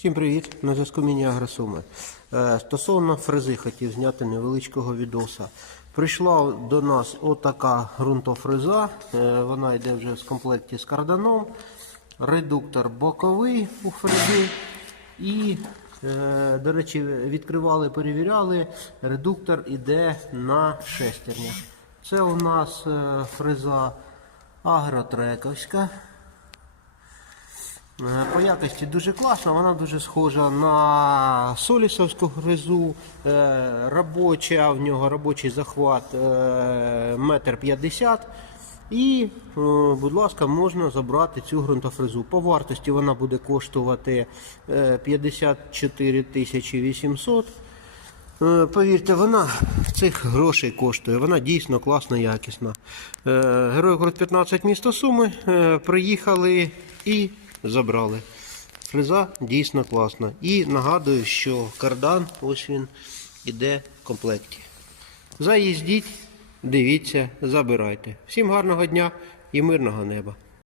Всім привіт! На зв'язку міні Агросуми. Е, Стосовно фрези хотів зняти невеличкого відоса. Прийшла до нас отака ґрунтофреза. Е, Вона йде вже в комплекті з карданом. Редуктор боковий у фрези. І, е, до речі, відкривали, перевіряли. Редуктор іде на шестернях. Це у нас фреза агротрековська. Е, По якості дуже класна, вона дуже схожа на солісовську гризу. Е, Робоча, в нього робочий захват е, метр п'ятдесят. І, е, будь ласка, можна забрати цю ґрунтофрезу. По вартості вона буде коштувати е, 54 тисячі 800. Е, Повірте, вона цих грошей коштує. Вона дійсно класна, якісна. Е, Герой Город 15 місто Суми. е, Приїхали і забрали. Фреза дійсно класна. І нагадую, що кардан, ось він, іде в комплекті. Заїздіть, дивіться, забирайте. Всім гарного дня і мирного неба.